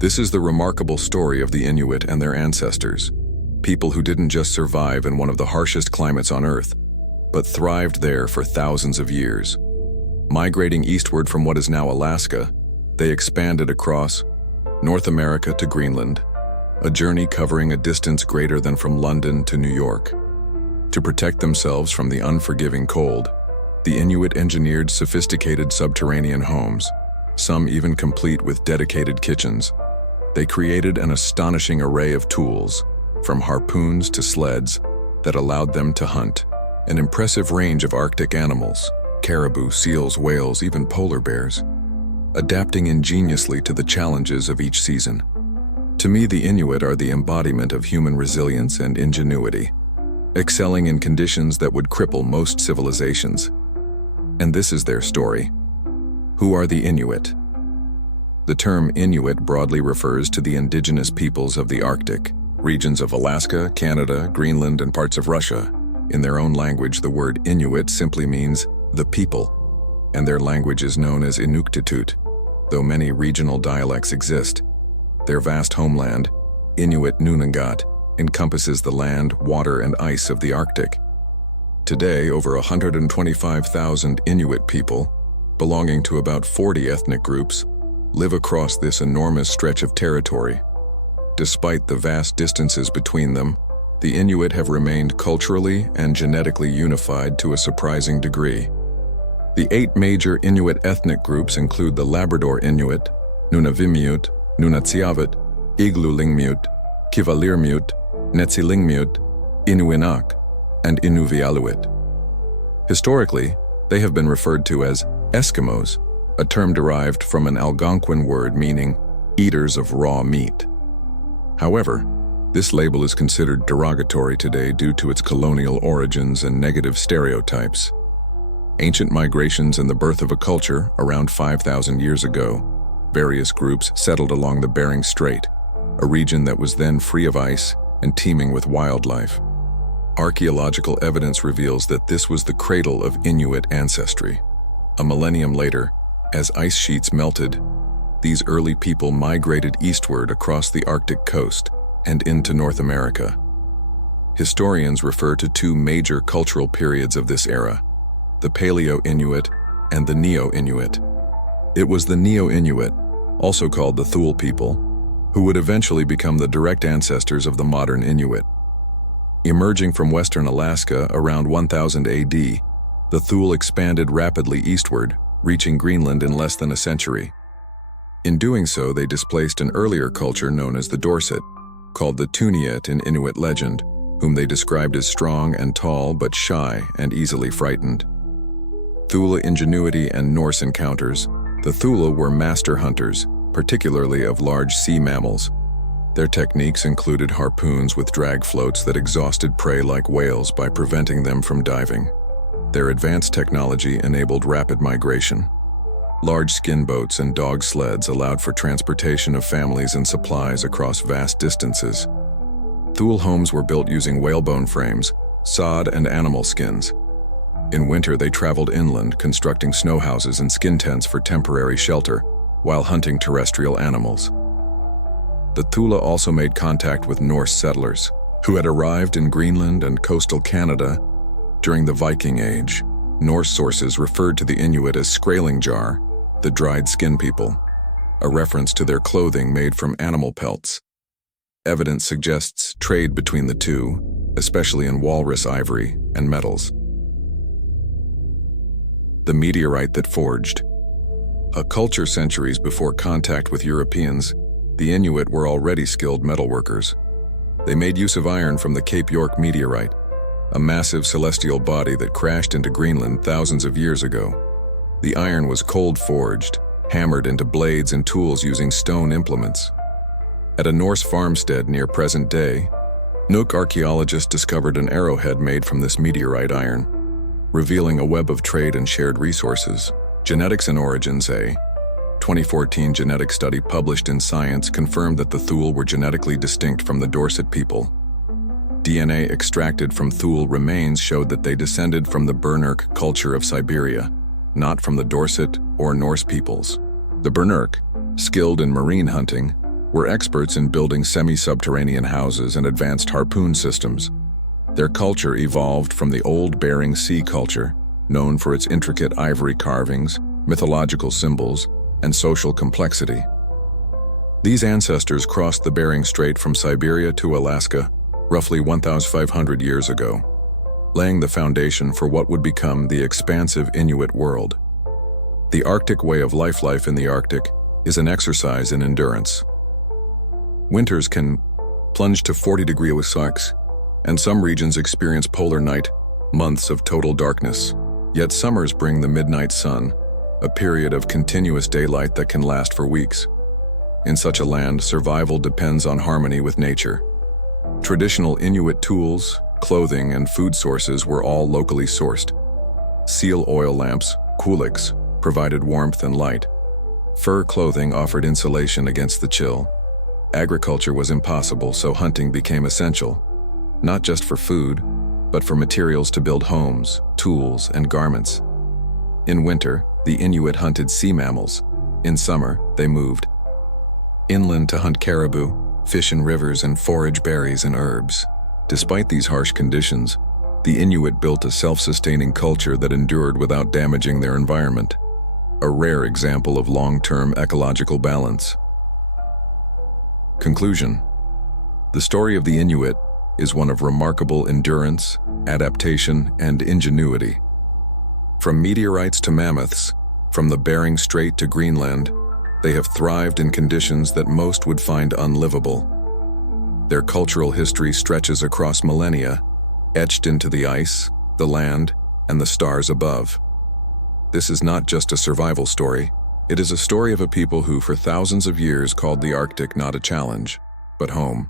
This is the remarkable story of the Inuit and their ancestors, people who didn't just survive in one of the harshest climates on Earth, but thrived there for thousands of years. Migrating eastward from what is now Alaska, they expanded across North America to Greenland, a journey covering a distance greater than from London to New York. To protect themselves from the unforgiving cold, the Inuit engineered sophisticated subterranean homes, some even complete with dedicated kitchens. They created an astonishing array of tools, from harpoons to sleds, that allowed them to hunt an impressive range of Arctic animals, caribou, seals, whales, even polar bears, adapting ingeniously to the challenges of each season. To me, the Inuit are the embodiment of human resilience and ingenuity, excelling in conditions that would cripple most civilizations. And this is their story. Who are the Inuit? The term Inuit broadly refers to the indigenous peoples of the Arctic, regions of Alaska, Canada, Greenland, and parts of Russia. In their own language, the word Inuit simply means the people, and their language is known as Inuktitut, though many regional dialects exist. Their vast homeland, Inuit Nunangat, encompasses the land, water, and ice of the Arctic. Today, over 125,000 Inuit people, belonging to about 40 ethnic groups, live across this enormous stretch of territory. Despite the vast distances between them, the Inuit have remained culturally and genetically unified to a surprising degree. The 8 major Inuit ethnic groups include the Labrador Inuit, Nunavimmiut, Nunatsiavut, Igloolikmiut, Kivalirmiut, Netsilingmiut, Inuinak, and Inuvialuit. Historically, they have been referred to as Eskimos, a term derived from an Algonquin word meaning eaters of raw meat. However, this label is considered derogatory today due to its colonial origins and negative stereotypes. Ancient migrations and the birth of a culture around 5,000 years ago, various groups settled along the Bering Strait, a region that was then free of ice and teeming with wildlife. Archaeological evidence reveals that this was the cradle of Inuit ancestry. A millennium later, as ice sheets melted, these early people migrated eastward across the Arctic coast and into North America. Historians refer to 2 major cultural periods of this era, the Paleo-Inuit and the Neo-Inuit. It was the Neo-Inuit, also called the Thule people, who would eventually become the direct ancestors of the modern Inuit. Emerging from western Alaska around 1000 AD, the Thule expanded rapidly eastward, reaching Greenland in less than a century. In doing so, they displaced an earlier culture known as the Dorset, called the Tuniat in Inuit legend, whom they described as strong and tall but shy and easily frightened. Thule ingenuity and Norse encounters. The Thule were master hunters, particularly of large sea mammals. Their techniques included harpoons with drag floats that exhausted prey like whales by preventing them from diving. Their advanced technology enabled rapid migration. Large skin boats and dog sleds allowed for transportation of families and supplies across vast distances. Thule homes were built using whalebone frames, sod, and animal skins. In winter, they traveled inland, constructing snow houses and skin tents for temporary shelter, while hunting terrestrial animals. The Thule also made contact with Norse settlers, who had arrived in Greenland and coastal Canada during the Viking Age. Norse sources referred to the Inuit as Skraelingjar, the dried skin people, a reference to their clothing made from animal pelts. Evidence suggests trade between the two, especially in walrus ivory and metals. The meteorite that forged. A culture centuries before contact with Europeans, the Inuit were already skilled metalworkers. They made use of iron from the Cape York meteorite, a massive celestial body that crashed into Greenland thousands of years ago. The iron was cold forged, hammered into blades and tools using stone implements. At a Norse farmstead near present day, Nuuk archaeologists discovered an arrowhead made from this meteorite iron, revealing a web of trade and shared resources. Genetics and Origins, a 2014 genetic study published in Science confirmed that the Thule were genetically distinct from the Dorset people. DNA extracted from Thule remains showed that they descended from the Bernurk culture of Siberia, not from the Dorset or Norse peoples. The Bernurk, skilled in marine hunting, were experts in building semi-subterranean houses and advanced harpoon systems. Their culture evolved from the old Bering Sea culture, known for its intricate ivory carvings, mythological symbols, and social complexity. These ancestors crossed the Bering Strait from Siberia to Alaska roughly 1,500 years ago, laying the foundation for what would become the expansive Inuit world. The Arctic way of life in the Arctic is an exercise in endurance. Winters can plunge to 40-degree Celsius, and some regions experience polar night, months of total darkness. Yet summers bring the midnight sun, a period of continuous daylight that can last for weeks. In such a land, survival depends on harmony with nature. Traditional Inuit tools, clothing, and food sources were all locally sourced. Seal oil lamps, kuliks, provided warmth and light. Fur clothing offered insulation against the chill. Agriculture was impossible, so hunting became essential, not just for food, but for materials to build homes, tools, and garments. In winter, the Inuit hunted sea mammals. In summer, they moved inland to hunt caribou, fish in rivers, and forage berries and herbs. Despite these harsh conditions, the Inuit built a self-sustaining culture that endured without damaging their environment, a rare example of long-term ecological balance. Conclusion: the story of the Inuit is one of remarkable endurance, adaptation, and ingenuity. From meteorites to mammoths, from the Bering Strait to Greenland, they have thrived in conditions that most would find unlivable. Their cultural history stretches across millennia, etched into the ice, the land, and the stars above. This is not just a survival story, it is a story of a people who for thousands of years called the Arctic not a challenge, but home.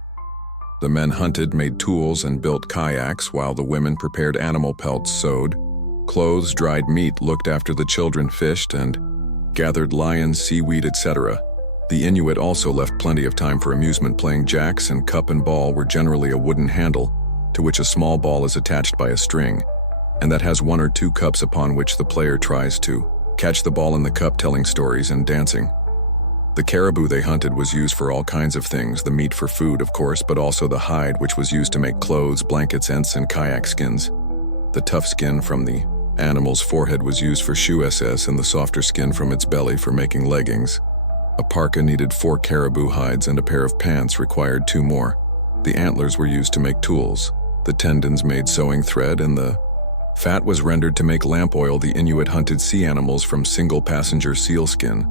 The men hunted, made tools, and built kayaks, while the women prepared animal pelts, sewed clothes, dried meat, looked after the children, fished, and gathered lions, seaweed, etc. The Inuit also left plenty of time for amusement. Playing jacks and cup and ball were generally a wooden handle, to which a small ball is attached by a string, and that has one or two cups upon which the player tries to catch the ball in the cup, telling stories and dancing. The caribou they hunted was used for all kinds of things, the meat for food, of course, but also the hide, which was used to make clothes, blankets, ents, and kayak skins. The tough skin from the animal's forehead was used for shoe SS, and the softer skin from its belly for making leggings. A parka needed 4 caribou hides, and a pair of pants required 2 more. The antlers were used to make tools. The tendons made sewing thread, and the fat was rendered to make lamp oil. The Inuit hunted sea animals from single-passenger sealskin,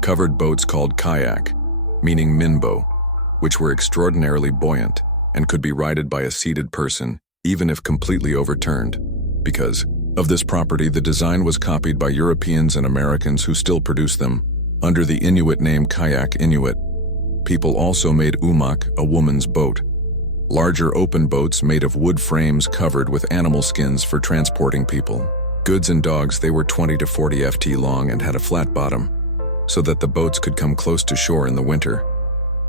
covered boats called kayak, meaning minbo, which were extraordinarily buoyant and could be righted by a seated person, even if completely overturned. Because of this property, the design was copied by Europeans and Americans who still produce them, under the Inuit name Kayak Inuit. People also made umak, a woman's boat. Larger open boats made of wood frames covered with animal skins for transporting people, goods, and dogs. They were 20 to 40 ft long and had a flat bottom, so that the boats could come close to shore in the winter.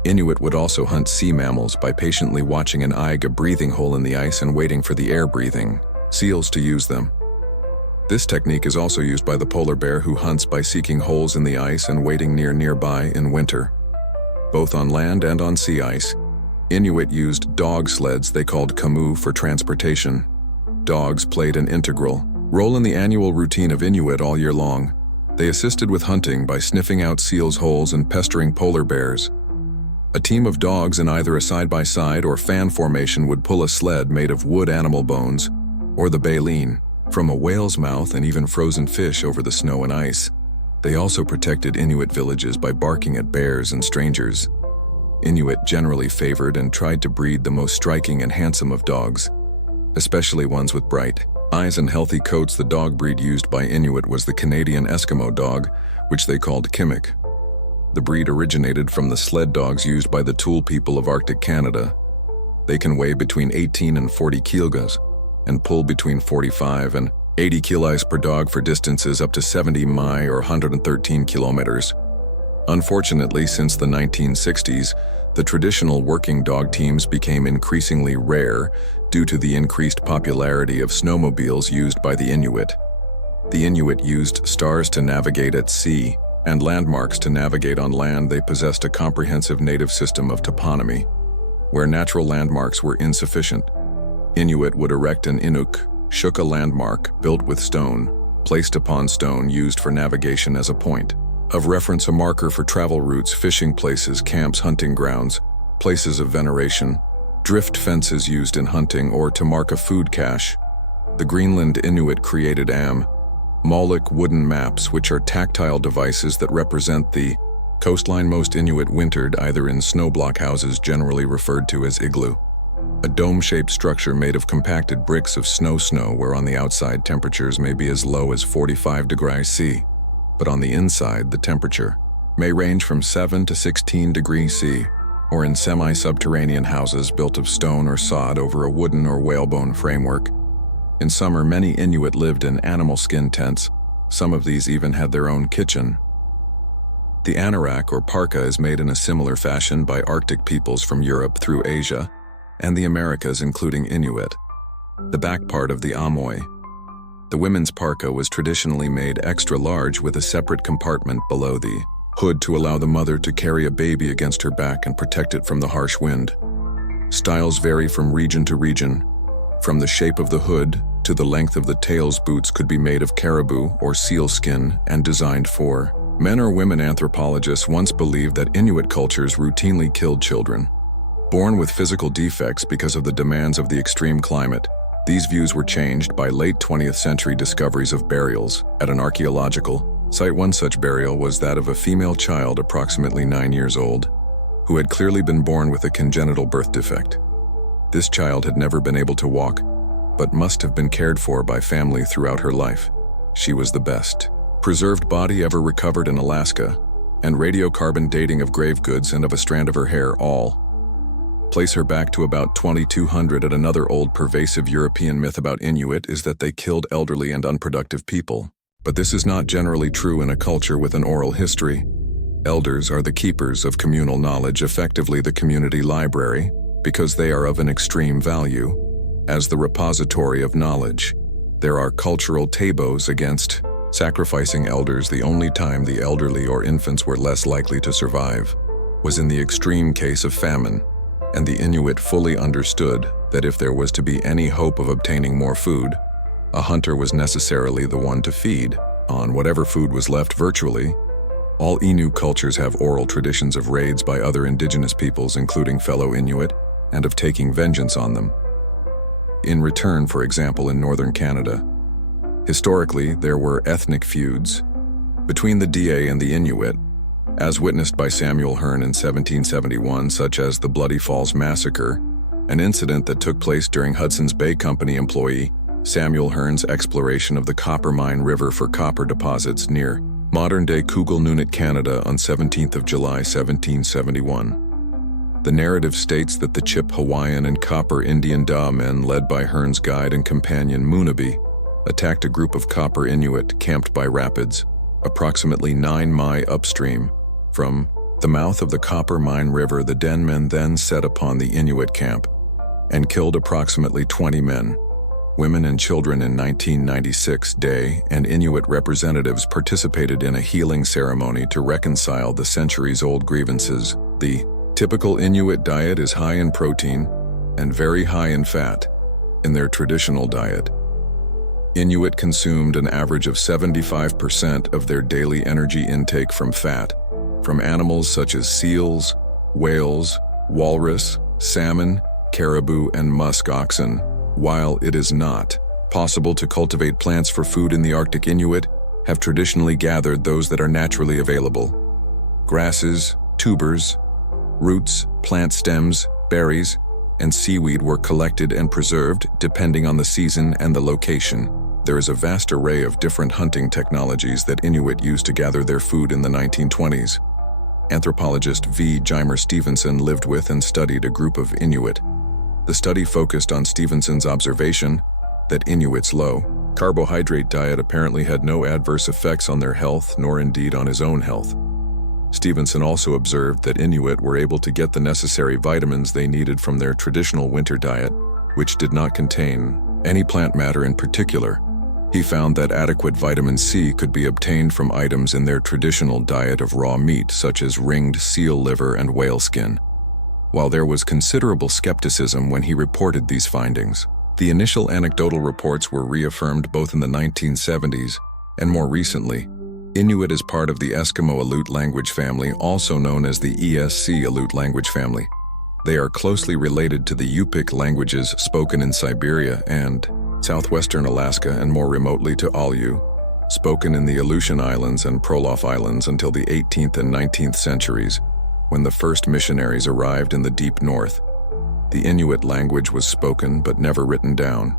Inuit would also hunt sea mammals by patiently watching an eygue, a breathing hole in the ice, and waiting for the air-breathing seals to use them. This technique is also used by the polar bear, who hunts by seeking holes in the ice and waiting nearby in winter. Both on land and on sea ice, Inuit used dog sleds they called kamu for transportation. Dogs played an integral role in the annual routine of Inuit all year long. They assisted with hunting by sniffing out seals' holes and pestering polar bears. A team of dogs in either a side-by-side or fan formation would pull a sled made of wood, animal bones, or the baleen, from a whale's mouth, and even frozen fish over the snow and ice. They also protected Inuit villages by barking at bears and strangers. Inuit generally favored and tried to breed the most striking and handsome of dogs, especially ones with bright eyes and healthy coats. The dog breed used by Inuit was the Canadian Eskimo dog, which they called Kimik. The breed originated from the sled dogs used by the Tool people of Arctic Canada. They can weigh between 18 and 40 kilograms and pull between 45 and 80 kilos per dog for distances up to 70 mi or 113 kilometers. Unfortunately, since the 1960s, the traditional working dog teams became increasingly rare due to the increased popularity of snowmobiles used by the Inuit. The Inuit used stars to navigate at sea, and landmarks to navigate on land. They possessed a comprehensive native system of toponymy. Where natural landmarks were insufficient, Inuit would erect an inuk, shuka landmark built with stone, placed upon stone used for navigation as a point of reference, a marker for travel routes, fishing places, camps, hunting grounds, places of veneration, drift fences used in hunting, or to mark a food cache. The Greenland Inuit created Moloch wooden maps, which are tactile devices that represent the coastline. Most Inuit wintered either in snowblock houses, generally referred to as igloo, a dome-shaped structure made of compacted bricks of snow where on the outside temperatures may be as low as 45 degrees C, but on the inside the temperature may range from 7 to 16 degrees C, or in semi-subterranean houses built of stone or sod over a wooden or whalebone framework. In summer, many Inuit lived in animal skin tents. Some of these even had their own kitchen. The anorak or parka is made in a similar fashion by Arctic peoples from Europe through Asia and the Americas, including Inuit. The back part of the amoy. The women's parka was traditionally made extra large with a separate compartment below the hood to allow the mother to carry a baby against her back and protect it from the harsh wind. Styles vary from region to region. From the shape of the hood to the length of the tails, boots could be made of caribou or seal skin and designed for men or women. Anthropologists once believed that Inuit cultures routinely killed children born with physical defects because of the demands of the extreme climate. These views were changed by late 20th century discoveries of burials at an archaeological site. One such burial was that of a female child approximately 9 years old, who had clearly been born with a congenital birth defect. This child had never been able to walk, but must have been cared for by family throughout her life. She was the best preserved body ever recovered in Alaska, and radiocarbon dating of grave goods and of a strand of her hair all place her back to about 2200. At another old pervasive European myth about Inuit is that they killed elderly and unproductive people. But this is not generally true in a culture with an oral history. Elders are the keepers of communal knowledge, effectively the community library, because they are of an extreme value as the repository of knowledge. There are cultural tabus against sacrificing elders. The only time the elderly or infants were less likely to survive was in the extreme case of famine, and the Inuit fully understood that if there was to be any hope of obtaining more food, a hunter was necessarily the one to feed on whatever food was left. Virtually all Inuit cultures have oral traditions of raids by other indigenous peoples, including fellow Inuit, and of taking vengeance on them in return. For example, in northern Canada, historically there were ethnic feuds between the Da and the Inuit, as witnessed by Samuel Hearne in 1771, such as the Bloody Falls Massacre, an incident that took place during Hudson's Bay Company employee Samuel Hearne's exploration of the Coppermine River for copper deposits near modern-day Kugelnunit, Canada on 17th of July 1771. The narrative states that the Chip Hawaiian and Copper Indian Da men, led by Hearne's guide and companion Munabi, attacked a group of Copper Inuit camped by rapids, approximately 9 mi upstream from the mouth of the Coppermine River. The Den men then set upon the Inuit camp and killed approximately 20 men, women and children. In 1996, Day and Inuit representatives participated in a healing ceremony to reconcile the centuries-old grievances. The typical Inuit diet is high in protein and very high in fat. In their traditional diet, Inuit consumed an average of 75% of their daily energy intake from fat, from animals such as seals, whales, walrus, salmon, caribou, and musk oxen. While it is not possible to cultivate plants for food in the Arctic, Inuit have traditionally gathered those that are naturally available. Grasses, tubers, roots, plant stems, berries, and seaweed were collected and preserved depending on the season and the location. There is a vast array of different hunting technologies that Inuit used to gather their food in the 1920s. Anthropologist V. Jeimer Stevenson lived with and studied a group of Inuit. The study focused on Stevenson's observation that Inuits' low carbohydrate diet apparently had no adverse effects on their health, nor indeed on his own health. Stevenson also observed that Inuit were able to get the necessary vitamins they needed from their traditional winter diet, which did not contain any plant matter in particular. He found that adequate vitamin C could be obtained from items in their traditional diet of raw meat, such as ringed seal liver and whale skin. While there was considerable skepticism when he reported these findings, the initial anecdotal reports were reaffirmed both in the 1970s and more recently. Inuit is part of the Eskimo Aleut language family, also known as the ESC Aleut language family. They are closely related to the Yupik languages spoken in Siberia and southwestern Alaska, and more remotely to Aleut, spoken in the Aleutian Islands and Prolof Islands until the 18th and 19th centuries, when the first missionaries arrived in the deep north. The Inuit language was spoken but never written down.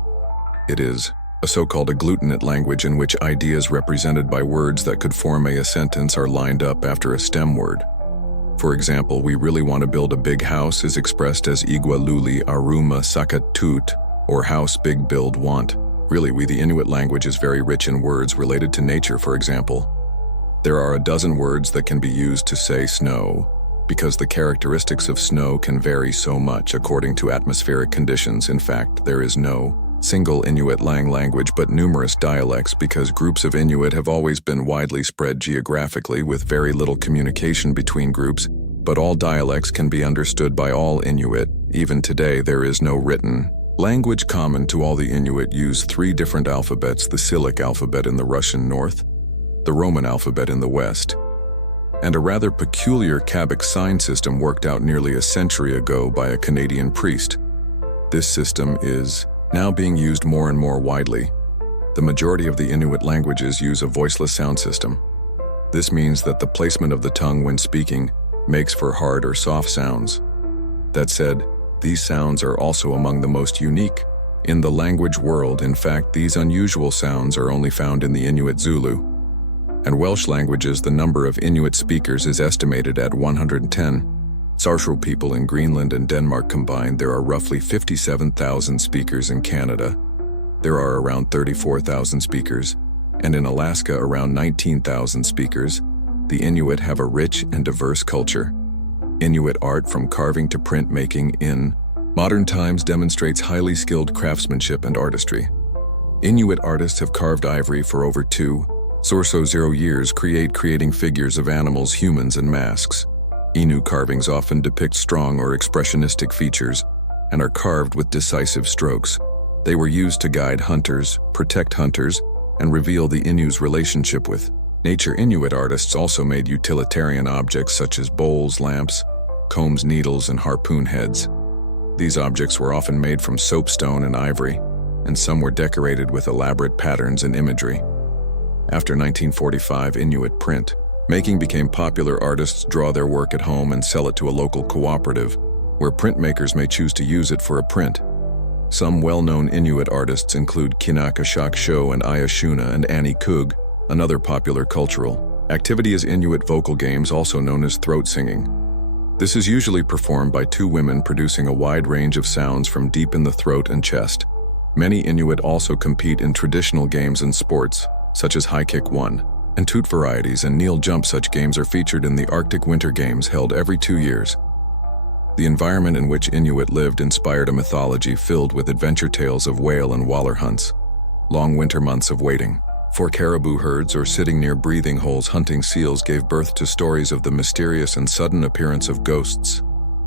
It is a so-called agglutinate language in which ideas represented by words that could form a sentence are lined up after a stem word. For example, "we really want to build a big house" is expressed as "igwa luli aruma sakat tut," or "house big build want." Really, the Inuit language is very rich in words related to nature, for example. There are a dozen words that can be used to say snow, because the characteristics of snow can vary so much according to atmospheric conditions. In fact, there is no single Inuit language but numerous dialects, because groups of Inuit have always been widely spread geographically with very little communication between groups, but all dialects can be understood by all Inuit. Even today, there is no written language common to all. The Inuit use 3 different alphabets: the Cyrillic alphabet in the Russian north, the Roman alphabet in the west, and a rather peculiar Kabak sign system worked out nearly a century ago by a Canadian priest. This system is now being used more and more widely. The majority of the Inuit languages use a voiceless sound system. This means that the placement of the tongue when speaking makes for hard or soft sounds. That said, these sounds are also among the most unique in the language world. In fact, these unusual sounds are only found in the Inuit Zulu and Welsh languages. The number of Inuit speakers is estimated at 110. Sarsho people in Greenland and Denmark combined, there are roughly 57,000 speakers. In Canada, there are around 34,000 speakers, and in Alaska around 19,000 speakers. The Inuit have a rich and diverse culture. Inuit art, from carving to printmaking, in modern times demonstrates highly skilled craftsmanship and artistry. Inuit artists have carved ivory for over 2.0 years, creating figures of animals, humans, and masks. Innu carvings often depict strong or expressionistic features and are carved with decisive strokes. They were used to guide hunters, protect hunters, and reveal the Innu's relationship with nature. Inuit artists also made utilitarian objects such as bowls, lamps, combs, needles, and harpoon heads. These objects were often made from soapstone and ivory, and some were decorated with elaborate patterns and imagery. After 1945, Inuit print making became popular. Artists draw their work at home and sell it to a local cooperative, where printmakers may choose to use it for a print. Some well-known Inuit artists include Kinaka Shaksho and Ayashuna, and Annie Kug. Another popular cultural activity is Inuit vocal games, also known as throat singing. This is usually performed by 2 women, producing a wide range of sounds from deep in the throat and chest. Many Inuit also compete in traditional games and sports, such as high kick 1 and toot varieties and kneel jump. Such games are featured in the Arctic Winter Games held every 2 years. The environment in which Inuit lived inspired a mythology filled with adventure tales of whale and waller hunts, long winter months of waiting for caribou herds, or sitting near breathing holes hunting seals gave birth to stories of the mysterious and sudden appearance of ghosts,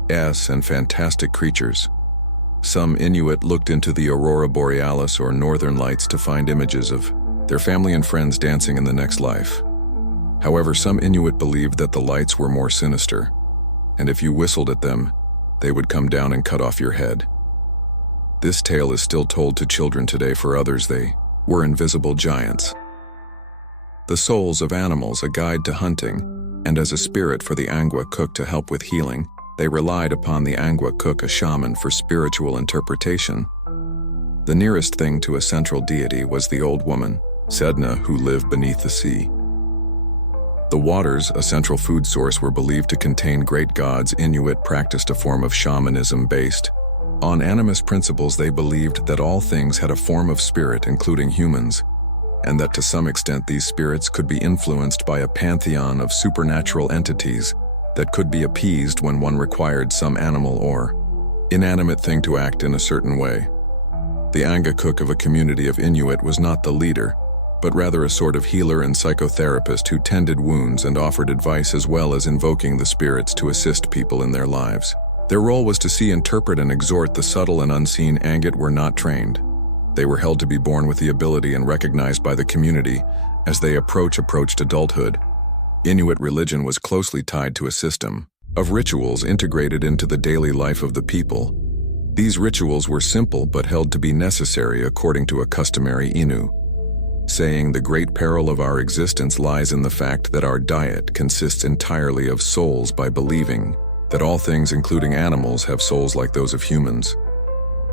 and fantastic creatures. Some Inuit looked into the aurora borealis or northern lights to find images of their family and friends dancing in the next life. However, some Inuit believed that the lights were more sinister, and if you whistled at them, they would come down and cut off your head. This tale is still told to children today. For others, they were invisible giants. The souls of animals, a guide to hunting, and as a spirit for the Angwa cook to help with healing, they relied upon the Angwa cook, a shaman, for spiritual interpretation. The nearest thing to a central deity was the old woman, Sedna, who lived beneath the sea. The waters, a central food source, were believed to contain great gods. Inuit practiced a form of shamanism based on animist principles. They believed that all things had a form of spirit, including humans, and that to some extent these spirits could be influenced by a pantheon of supernatural entities that could be appeased when one required some animal or inanimate thing to act in a certain way. The Anga cook of a community of Inuit was not the leader. but rather a sort of healer and psychotherapist who tended wounds and offered advice as well as invoking the spirits to assist people in their lives. Their role was to see, interpret, and exhort the subtle and unseen. Angit were not trained. They were held to be born with the ability and recognized by the community as they approached adulthood. Inuit religion was closely tied to a system of rituals integrated into the daily life of the people. These rituals were simple but held to be necessary according to a customary Innu, saying, "The great peril of our existence lies in the fact that our diet consists entirely of souls, by believing that all things, including animals, have souls like those of humans.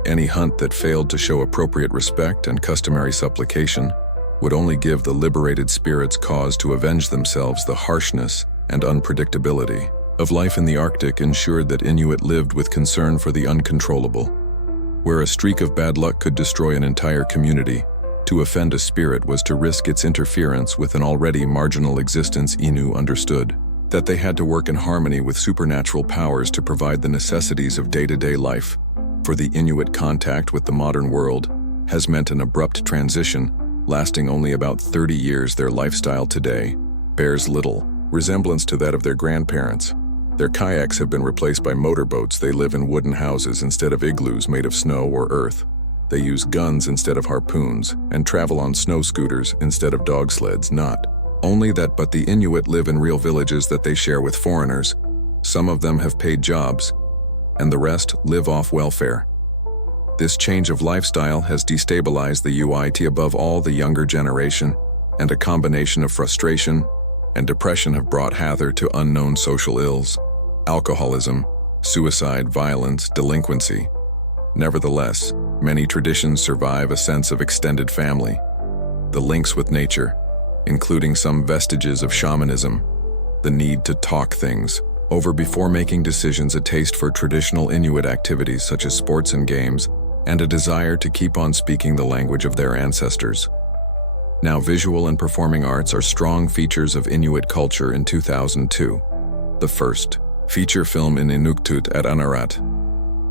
Any hunt that failed to show appropriate respect and customary supplication would only give the liberated spirits cause to avenge themselves. The harshness and unpredictability of life in the Arctic ensured that Inuit lived with concern for the uncontrollable. Where a streak of bad luck could destroy an entire community, to offend a spirit was to risk its interference with an already marginal existence. Innu understood that they had to work in harmony with supernatural powers to provide the necessities of day-to-day life. For the Inuit, contact with the modern world has meant an abrupt transition, lasting only about 30 years. Their lifestyle today bears little resemblance to that of their grandparents. Their kayaks have been replaced by motorboats. They live in wooden houses instead of igloos made of snow or earth. They use guns instead of harpoons and travel on snow scooters instead of dog sleds. Not only that, but the Inuit live in real villages that they share with foreigners. Some of them have paid jobs, and the rest live off welfare. This change of lifestyle has destabilized the Uit, above all the younger generation, and a combination of frustration and depression have brought Hather to unknown social ills: alcoholism, suicide, violence, delinquency. Nevertheless, many traditions survive: a sense of extended family, the links with nature, including some vestiges of shamanism, the need to talk things over before making decisions, a taste for traditional Inuit activities such as sports and games, and a desire to keep on speaking the language of their ancestors. Now, visual and performing arts are strong features of Inuit culture. In 2002, the first feature film in Inuktitut at Anarat,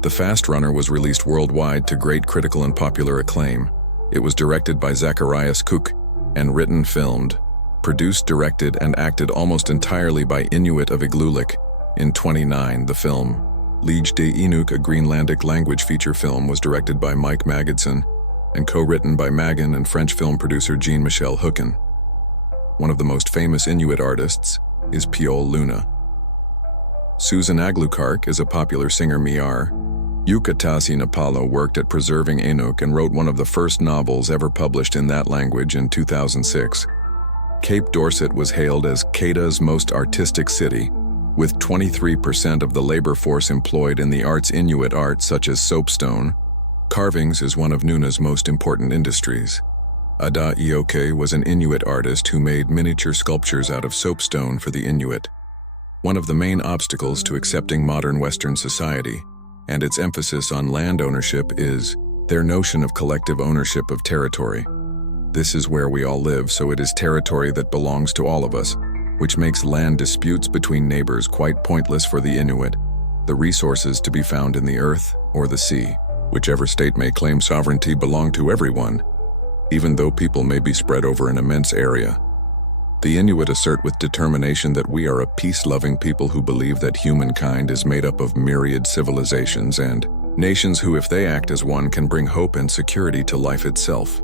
The Fast Runner, was released worldwide to great critical and popular acclaim. It was directed by Zacharias Cook and written, filmed, produced, directed, and acted almost entirely by Inuit of Igloolik. In 2009, the film Liege de Inuk, a Greenlandic language feature film, was directed by Mike Magidson and co-written by Magan and French film producer Jean-Michel Hooken. One of the most famous Inuit artists is Piol Luna. Susan Aglukark is a popular singer. Miar Yukatasi Napalo worked at preserving Inuk and wrote one of the first novels ever published in that language in 2006. Cape Dorset was hailed as Canada's most artistic city, with 23% of the labor force employed in the arts. Inuit art such as soapstone carvings is one of Nuna's most important industries. Ada Ioke was an Inuit artist who made miniature sculptures out of soapstone for the Inuit. One of the main obstacles to accepting modern Western society and its emphasis on land ownership is their notion of collective ownership of territory. This is where we all live, so it is territory that belongs to all of us, which makes land disputes between neighbors quite pointless for the Inuit. The resources to be found in the earth or the sea, whichever state may claim sovereignty, belong to everyone, even though people may be spread over an immense area. The Inuit assert with determination that we are a peace-loving people who believe that humankind is made up of myriad civilizations and nations who, if they act as one, can bring hope and security to life itself.